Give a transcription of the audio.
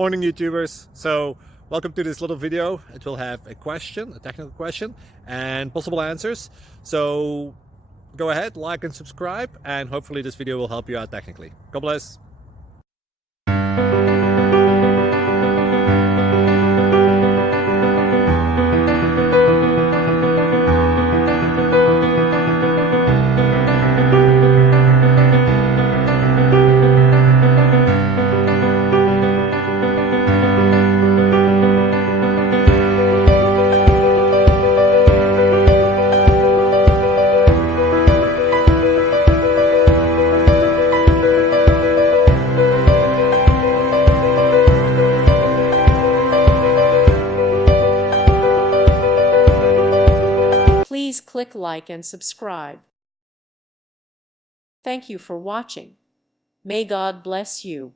Morning YouTubers. So welcome to this little video. It will have a question, a technical question, and possible answers. So go ahead, like and subscribe, and hopefully this video will help you out technically. God bless. Please click like and subscribe. Thank you for watching. May God bless you.